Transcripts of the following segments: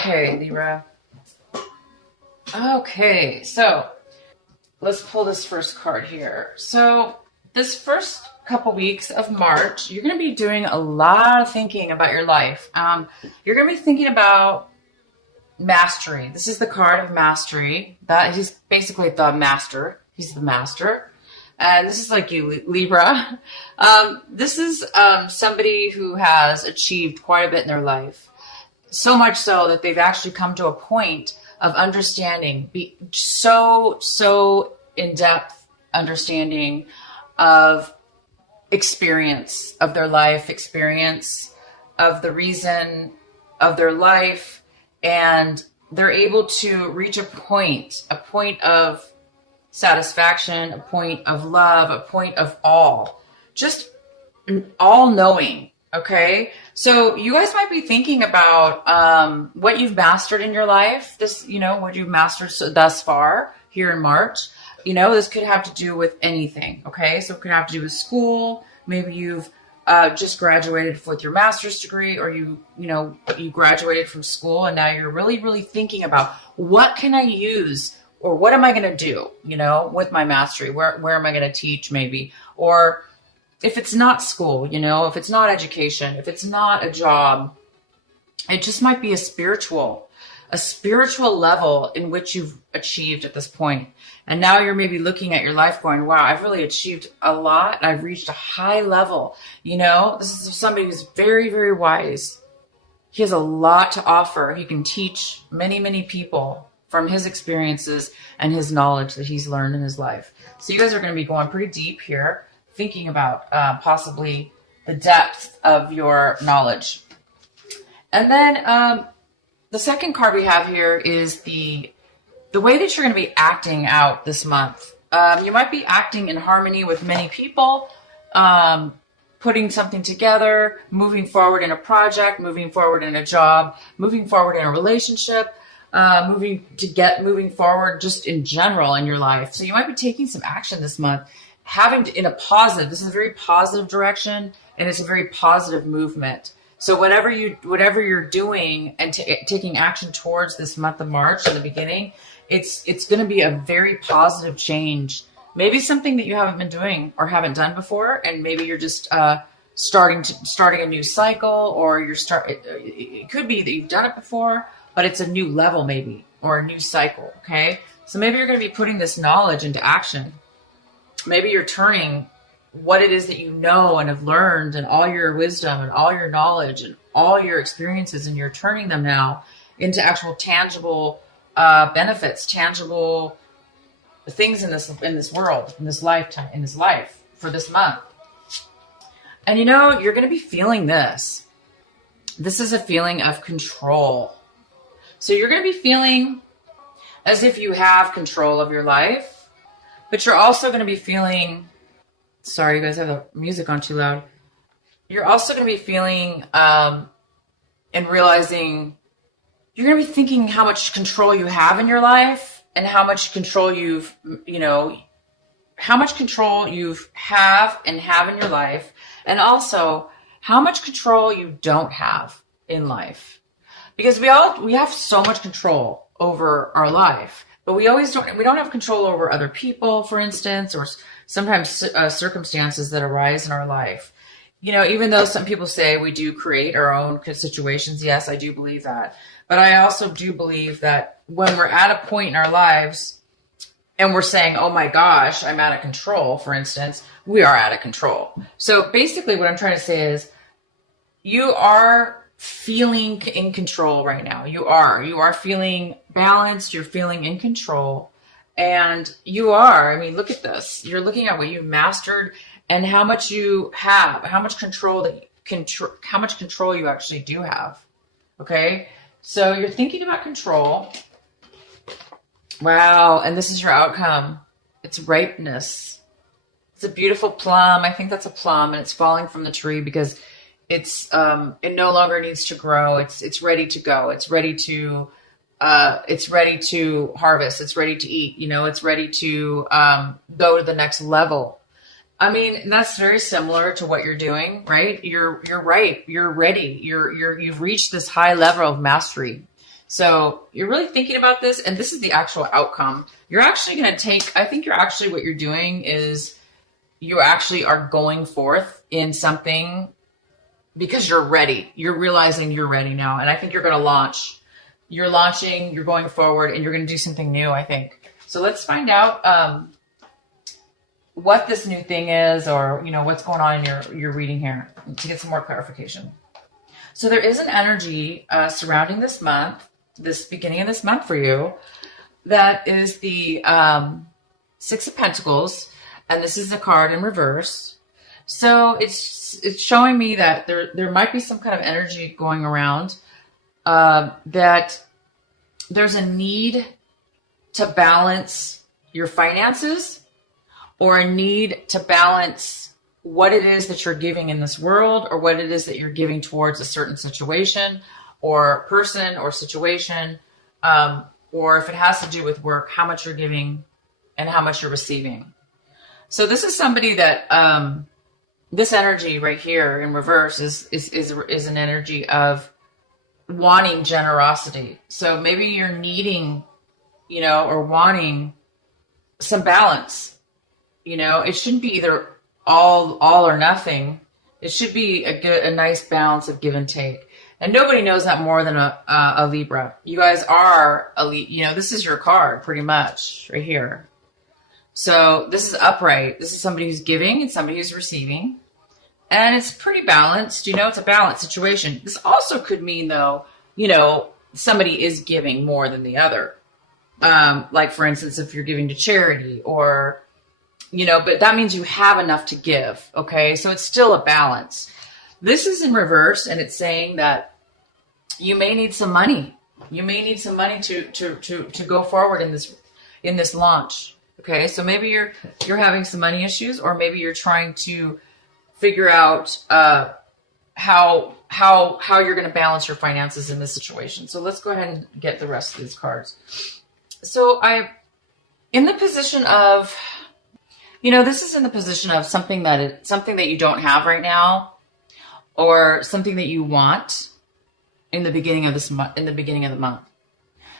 Okay, Libra. Okay, so let's pull this first card here. So this first couple weeks of March, you're going to be doing a lot of thinking about your life. You're going to be thinking about mastery. This is the card of mastery. That he's basically the master. He's the master. And this is like you, Libra. This is somebody who has achieved quite a bit in their life. So much so that they've actually come to a point of understanding, so in-depth understanding of experience, of their life experience, of the reason of their life, and they're able to reach a point of satisfaction, a point of love, a point of just all knowing. Okay. So you guys might be thinking about, what you've mastered in your life, what you've mastered thus far here in March. This could have to do with anything. Okay. So it could have to do with school. Maybe you've, just graduated with your master's degree, or you graduated from school and now you're really, really thinking about what can I use, or what am I going to do, with my mastery? Where am I going to teach maybe? Or if it's not school, if it's not education, if it's not a job, it just might be a spiritual level in which you've achieved at this point. And now you're maybe looking at your life going, wow, I've really achieved a lot. I've reached a high level. This is somebody who's very, very wise. He has a lot to offer. He can teach many, many people from his experiences and his knowledge that he's learned in his life. So you guys are going to be going pretty deep here, thinking about possibly the depth of your knowledge. And then the second card we have here is the way that you're going to be acting out this month. You might be acting in harmony with many people, putting something together, moving forward in a project, moving forward in a job, moving forward in a relationship, moving forward just in general in your life. So you might be taking some action this month, this is a very positive direction, and it's a very positive movement. So whatever you're doing and taking action towards this month of March in the beginning, it's going to be a very positive change. Maybe something that you haven't been doing or haven't done before, and maybe you're just starting a new cycle, or it could be that you've done it before, but it's a new level maybe, or a new cycle. Okay, so maybe you're going to be putting this knowledge into action. Maybe you're turning what it is that you know and have learned, and all your wisdom and all your knowledge and all your experiences, and you're turning them now into actual tangible benefits, tangible things in this world, in this lifetime, in this life for this month. And you're going to be feeling this. This is a feeling of control. So you're going to be feeling as if you have control of your life, but you're also going to be feeling, sorry, you guys have the music on too loud. You're also going to be feeling and realizing, you're going to be thinking how much control you have in your life, and how much control you have in your life, and also how much control you don't have in life. Because we have so much control over our life, but we don't have control over other people, for instance, or sometimes circumstances that arise in our life. Even though some people say we do create our own situations, yes, I do believe that. But I also do believe that when we're at a point in our lives and we're saying, oh my gosh, I'm out of control, for instance, we are out of control. So basically what I'm trying to say is, you are feeling in control right now. You are feeling balanced. You're feeling in control. And look at this. You're looking at what you mastered and how much you have, how much control you actually do have. Okay. So you're thinking about control. Wow. And this is your outcome. It's ripeness. It's a beautiful plum. I think that's a plum, and it's falling from the tree because it no longer needs to grow. It's ready to go. It's ready to harvest. It's ready to eat. It's ready to go to the next level. I mean, that's very similar to what you're doing, right? You're right. You're ready. You've reached this high level of mastery. So you're really thinking about this, and this is the actual outcome. You're actually going to take, I think what you're doing is you actually are going forth in something because you're ready. You're realizing you're ready now. And I think you're going to launch. You're launching, you're going forward, and you're going to do something new, I think. So let's find out what this new thing is, or, what's going on in your reading here to get some more clarification. So there is an energy surrounding this month, this beginning of this month for you, that is the Six of Pentacles, and this is a card in reverse. So it's showing me that there might be some kind of energy going around, that there's a need to balance your finances, or a need to balance what it is that you're giving in this world, or what it is that you're giving towards a certain situation or person or situation, or if it has to do with work, how much you're giving and how much you're receiving. So this is somebody that this energy right here in reverse is an energy of wanting generosity. So maybe you're needing, or wanting some balance. It shouldn't be either all or nothing. It should be a nice balance of give and take. And nobody knows that more than a Libra. You guys are this is your card pretty much right here. So this is upright. This is somebody who's giving and somebody who's receiving. And it's pretty balanced. It's a balanced situation. This also could mean, though, somebody is giving more than the other. Like, for instance, if you're giving to charity or, but that means you have enough to give. Okay. So it's still a balance. This is in reverse, and it's saying that you may need some money. You may need some money to go forward in this launch. Okay. So maybe you're having some money issues, or maybe you're trying to figure out how you're going to balance your finances in this situation. So let's go ahead and get the rest of these cards. So in the position of, this is in the position of something that you don't have right now, or something that you want in the beginning of the month.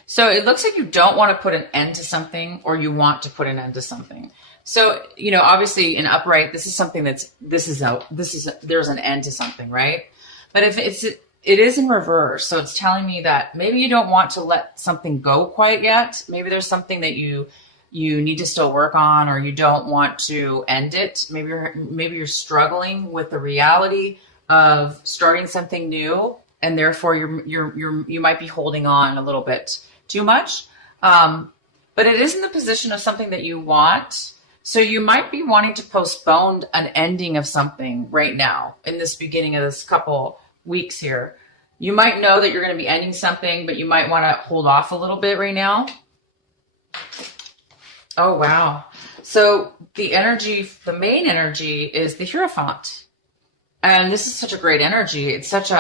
So it looks like you don't want to put an end to something, or you want to put an end to something. So, obviously in upright, this is something there's an end to something, right? But if it is in reverse, so it's telling me that maybe you don't want to let something go quite yet. Maybe there's something that you need to still work on, or you don't want to end it. Maybe you're struggling with the reality of starting something new, and therefore you might be holding on a little bit too much. But it is in the position of something that you want. So you might be wanting to postpone an ending of something right now in this beginning of this couple weeks here. You might know that you're going to be ending something, but you might want to hold off a little bit right now. Oh, wow. So the main energy is the Hierophant. And this is such a great energy. It's such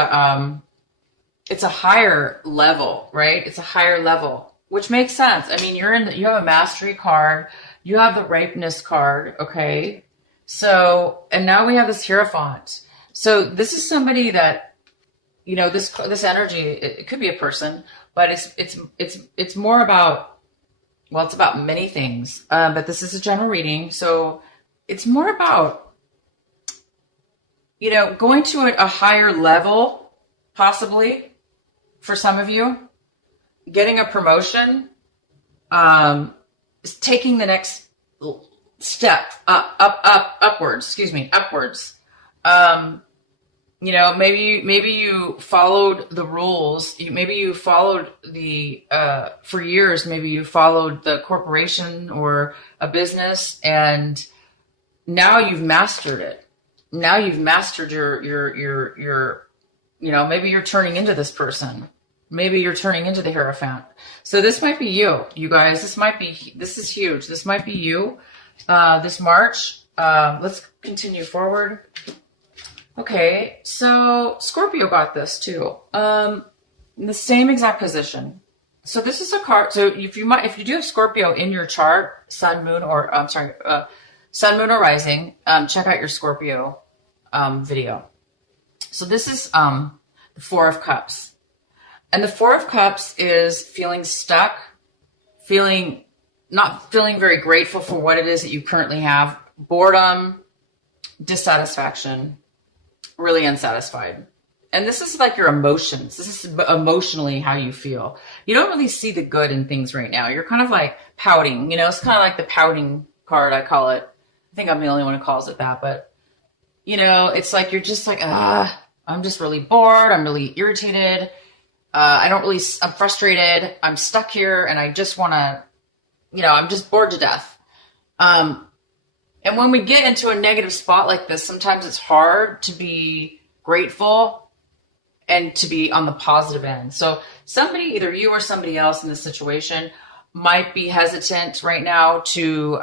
it's a higher level, right? It's a higher level, which makes sense. I mean, you have a mastery card. You have the ripeness card, okay? So, and now we have this Hierophant. So this is somebody that, this energy, it could be a person, but it's more about, well, it's about many things. But this is a general reading. So it's more about, going to a higher level, possibly for some of you, getting a promotion, is taking the next step upwards. Maybe you followed the rules. Maybe you followed for years, maybe you followed the corporation or a business, and now you've mastered it. Now you've mastered your maybe you're turning into this person. Maybe you're turning into the Hierophant. So this might be you guys. This is huge. This might be you, this March. Let's continue forward. Okay. So Scorpio got this too. In the same exact position. So this is a card. So if you do have Scorpio in your chart, Sun, Moon, or Sun, Moon, or Rising, check out your Scorpio, video. So this is, the Four of Cups. And the Four of Cups is feeling stuck, not feeling very grateful for what it is that you currently have, boredom, dissatisfaction, really unsatisfied. And this is like your emotions. This is emotionally how you feel. You don't really see the good in things right now. You're kind of like pouting, it's kind of like the pouting card, I call it. I think I'm the only one who calls it that, but it's like, you're just like, I'm just really bored. I'm really irritated. I'm frustrated. I'm stuck here and I just want to, I'm just bored to death. And when we get into a negative spot like this, sometimes it's hard to be grateful and to be on the positive end. So somebody, either you or somebody else in this situation, might be hesitant right now to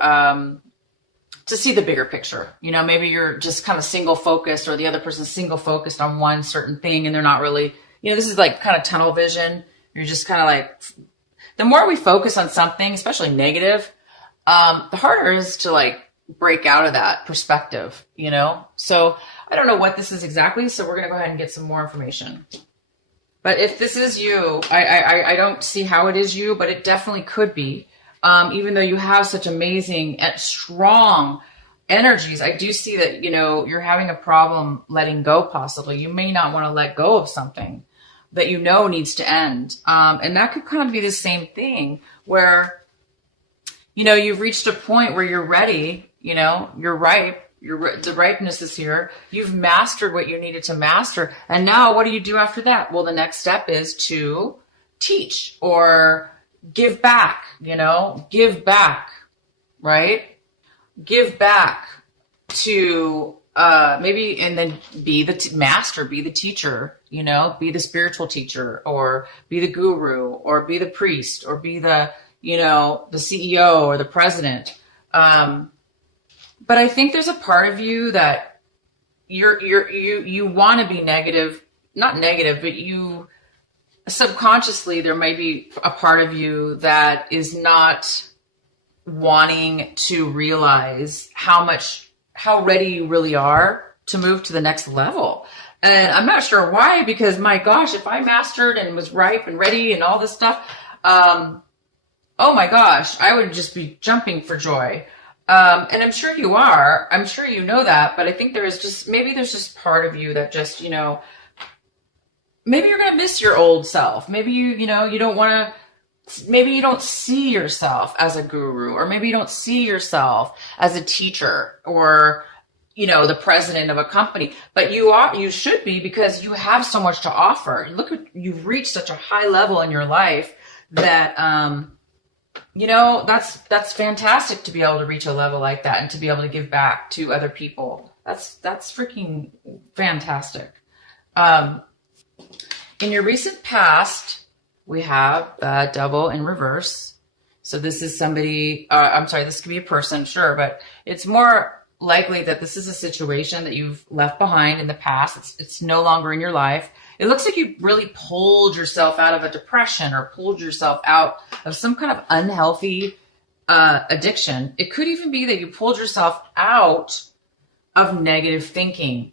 see the bigger picture. Maybe you're just kind of single focused, or the other person's single focused on one certain thing, and they're not really, this is like kind of tunnel vision. You're just kind of like, the more we focus on something, especially negative, the harder it is to like break out of that perspective, So I don't know what this is exactly, so we're going to go ahead and get some more information. But if this is you, I don't see how it is you, but it definitely could be. Even though you have such amazing and strong energies, I do see that, you're having a problem letting go possibly. You may not want to let go of something that needs to end. And that could kind of be the same thing where, you've reached a point where you're ready, you're ripe. The ripeness is here. You've mastered what you needed to master. And now what do you do after that? Well, the next step is to teach or give back, give back, right? Give back to maybe, and then be the master, be the teacher, be the spiritual teacher, or be the guru, or be the priest, or be the, the CEO or the president. But I think there's a part of you that you want to be negative, not negative, but you subconsciously, there might be a part of you that is not wanting to realize how ready you really are to move to the next level. And I'm not sure why, because my gosh, if I mastered and was ripe and ready and all this stuff, oh my gosh, I would just be jumping for joy. And I'm sure you are. I'm sure you know that, but I think there's just part of you that just, maybe you're going to miss your old self. Maybe you don't want to, maybe you don't see yourself as a guru, or maybe you don't see yourself as a teacher or, the president of a company, but you should be, because you have so much to offer. You've reached such a high level in your life that, that's fantastic to be able to reach a level like that and to be able to give back to other people. That's freaking fantastic. In your recent past, we have the Devil in reverse. So this is somebody, this could be a person, sure, but it's more likely that this is a situation that you've left behind in the past. It's no longer in your life. It looks like you really pulled yourself out of a depression, or pulled yourself out of some kind of unhealthy addiction. It could even be that you pulled yourself out of negative thinking.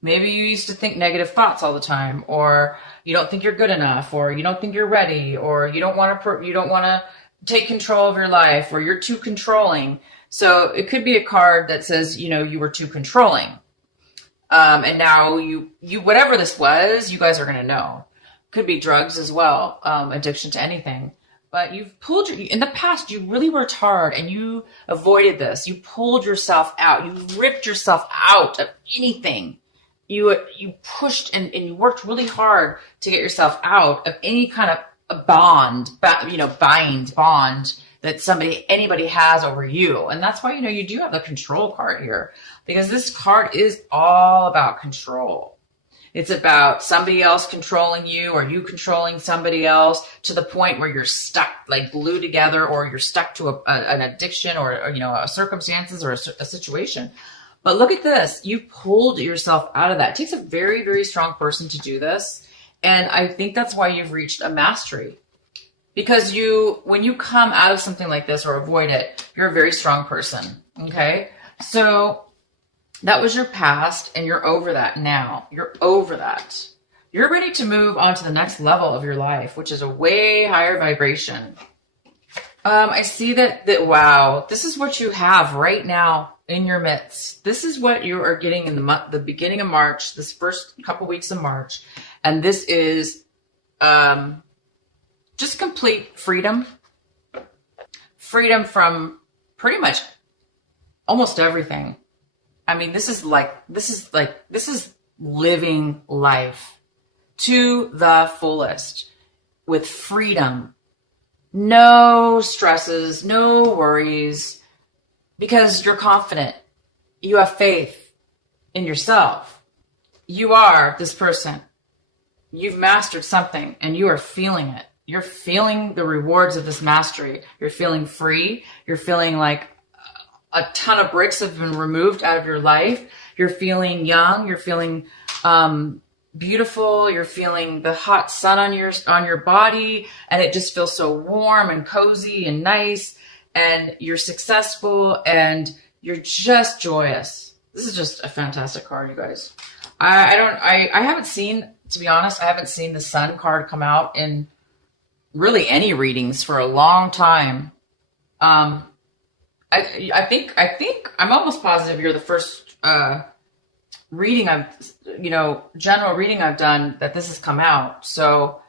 Maybe you used to think negative thoughts all the time, or you don't think you're good enough, or you don't think you're ready, or you don't want to take control of your life, or you're too controlling. So it could be a card that says, you were too controlling. And now you whatever this was, you guys are going to know. Could be drugs as well, addiction to anything. But in the past, you really worked hard and you avoided this. You pulled yourself out. You ripped yourself out of anything. You pushed and you worked really hard to get yourself out of any kind of a bond that anybody has over you. And that's why, you do have the control card here, because this card is all about control. It's about somebody else controlling you, or you controlling somebody else, to the point where you're stuck, like glued together, or you're stuck to an addiction, or a circumstances, or a situation. But look at this. You pulled yourself out of that. It takes a very, very strong person to do this. And I think that's why you've reached a mastery. Because when you come out of something like this or avoid it, you're a very strong person. Okay? So that was your past, and you're over that now. You're over that. You're ready to move on to the next level of your life, which is a way higher vibration. I see that wow, this is what you have right now in your midst. This is what you are getting in the beginning of March, this first couple weeks of March. And this is just complete freedom. Freedom from pretty much almost everything. I mean, this is living life to the fullest with freedom. No stresses, no worries, because you're confident. You have faith in yourself. You are this person. You've mastered something and you are feeling it. You're feeling the rewards of this mastery. You're feeling free. You're feeling like a ton of bricks have been removed out of your life. You're feeling young. You're feeling beautiful. You're feeling the hot sun on your body, and it just feels so warm and cozy and nice. And you're successful, and you're just joyous. This is just a fantastic card, you guys. I haven't seen, to be honest, I haven't seen the Sun card come out in really any readings for a long time. I think I'm almost positive you're the first reading general reading I've done that this has come out. So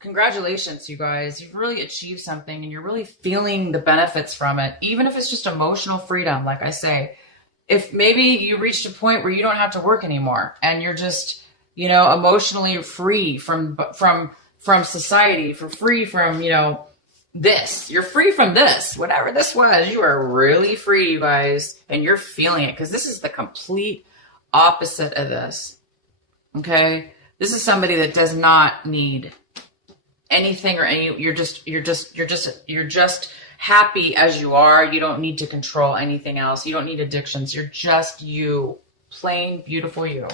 congratulations, you guys. You've really achieved something and you're really feeling the benefits from it, even if it's just emotional freedom. Like I say, if maybe you reached a point where you don't have to work anymore and you're just, emotionally free from society, free from, this. You're free from this, whatever this was. You are really free, you guys, and you're feeling it, because this is the complete opposite of this. Okay, this is somebody that does not need anything or any. You're just happy as you are. You don't need to control anything else. You don't need addictions. You're just you, plain beautiful you.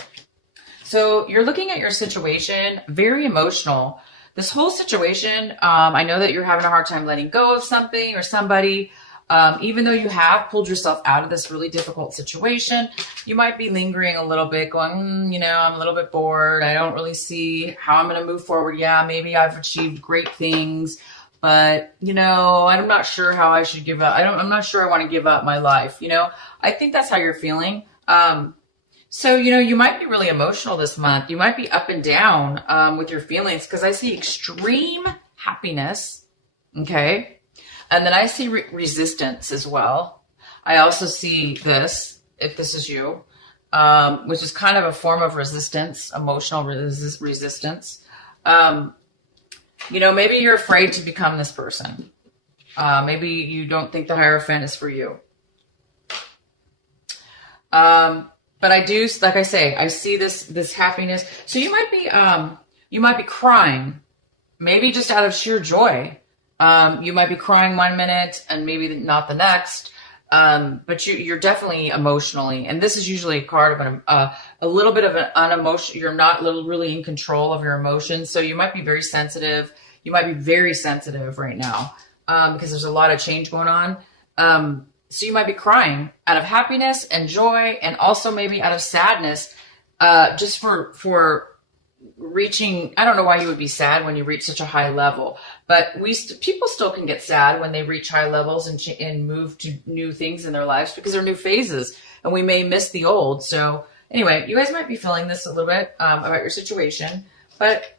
So you're looking at your situation, very emotional. This whole situation, I know that you're having a hard time letting go of something or somebody. Even though you have pulled yourself out of this really difficult situation, you might be lingering a little bit, going, I'm a little bit bored. I don't really see how I'm going to move forward. Yeah, maybe I've achieved great things, but, I'm not sure how I should give up. I'm not sure I want to give up my life. I think that's how you're feeling. So, you might be really emotional this month. You might be up and down with your feelings, because I see extreme happiness, okay? And then I see resistance as well. I also see this, if this is you, which is kind of a form of resistance, emotional resistance. Maybe you're afraid to become this person. Maybe you don't think the Hierophant is for you. But I do, like I say, I see this happiness. So you might be crying, maybe just out of sheer joy. You might be crying 1 minute and maybe not the next. But you're definitely emotionally, and this is usually a card of a little bit of an unemotional. You're not really in control of your emotions, so you might be very sensitive. You might be very sensitive right now because there's a lot of change going on. So you might be crying out of happiness and joy, and also maybe out of sadness, just for reaching. I don't know why you would be sad when you reach such a high level, but people still can get sad when they reach high levels and move to new things in their lives, because they're new phases, and we may miss the old. So anyway, you guys might be feeling this a little bit about your situation, but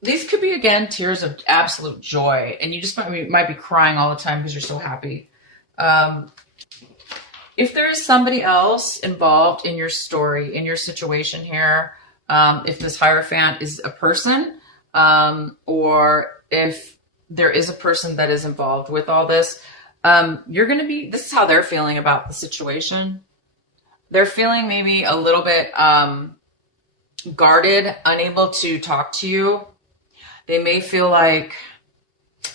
these could be, again, tears of absolute joy, and you just might be crying all the time because you're so happy. If there is somebody else involved in your story, in your situation here, if this Hierophant is a person, or if there is a person that is involved with all this, this is how they're feeling about the situation. They're feeling maybe a little bit guarded, unable to talk to you. They may feel like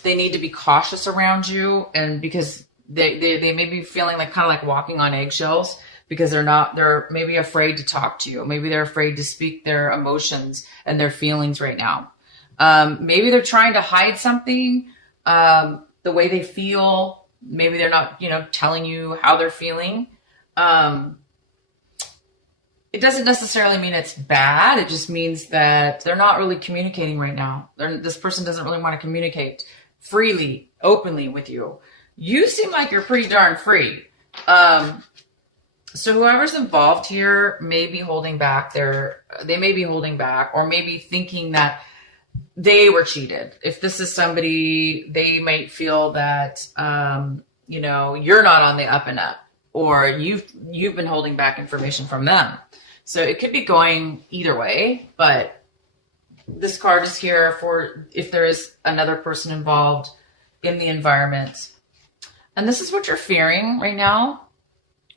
they need to be cautious around you, and because they may be feeling like kind of like walking on eggshells, because they're maybe afraid to talk to you. Maybe they're afraid to speak their emotions and their feelings right now. Maybe they're trying to hide something, the way they feel. Maybe they're not, telling you how they're feeling. it doesn't necessarily mean it's bad. It just means that they're not really communicating right now. This person doesn't really want to communicate freely, openly with you. You seem like you're pretty darn free. So whoever's involved here may be holding back they may be holding back, or maybe thinking that they were cheated. If this is somebody, they might feel that, you're not on the up and up, or you've been holding back information from them. So it could be going either way, but this card is here for if there is another person involved in the environment. And this is what you're fearing right now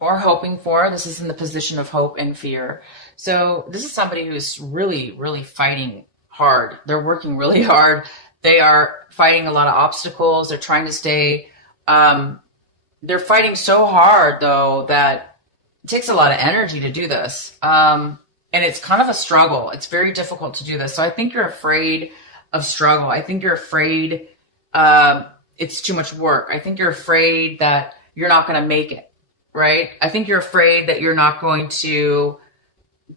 or hoping for. This is in the position of hope and fear. So this is somebody who's really, really fighting hard. They're working really hard. They are fighting a lot of obstacles. They're trying to stay, they're fighting so hard though that it takes a lot of energy to do this. And it's kind of a struggle. It's very difficult to do this. So I think you're afraid of struggle. I think you're afraid, it's too much work. I think you're afraid that you're not going to make it, right? I think you're afraid that you're not going to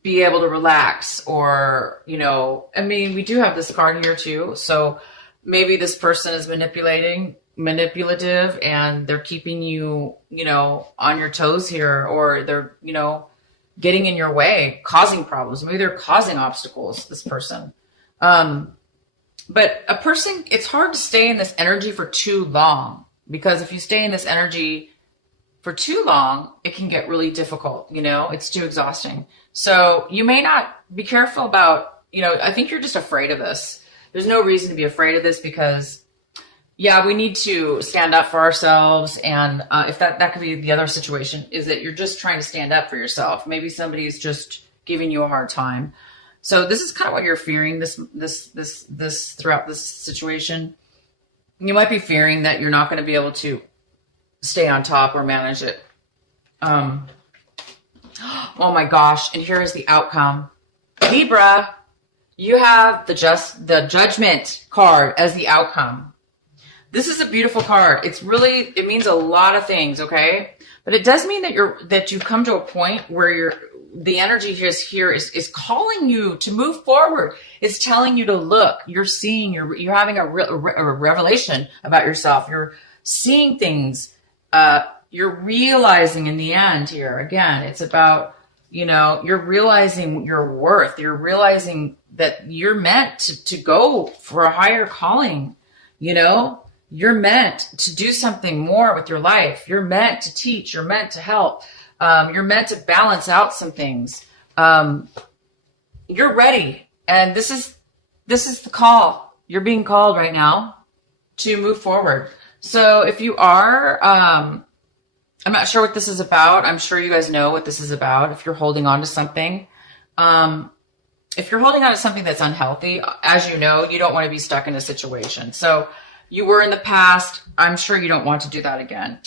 be able to relax, or, we do have this card here too. So maybe this person is manipulative, and they're keeping you, on your toes here, or they're, getting in your way, causing problems. Maybe they're causing obstacles, this person. But a person, it's hard to stay in this energy for too long, because if you stay in this energy for too long, it can get really difficult. It's too exhausting. So you may not be careful about, I think you're just afraid of this. There's no reason to be afraid of this, because we need to stand up for ourselves. And if that could be the other situation, is that you're just trying to stand up for yourself. Maybe somebody's just giving you a hard time. So this is kind of what you're fearing this throughout this situation. You might be fearing that you're not going to be able to stay on top or manage it. Oh my gosh. And here is the outcome. Libra, you have the judgment card as the outcome. This is a beautiful card. It means a lot of things, okay? But it does mean that you've come to a point where the energy here is calling you to move forward. It's telling you to look. You're seeing, you're having a revelation about yourself. You're seeing things. You're realizing in the end here, again, it's about, you're realizing your worth. You're realizing that you're meant to go for a higher calling, You're meant to do something more with your life. You're meant to teach. You're meant to help. You're meant to balance out some things. You're ready. And this is the call. You're being called right now to move forward. So if you are, I'm not sure what this is about. I'm sure you guys know what this is about. If you're holding on to something, if you're holding on to something that's unhealthy, as you know, you don't want to be stuck in a situation. So you were in the past. I'm sure you don't want to do that again.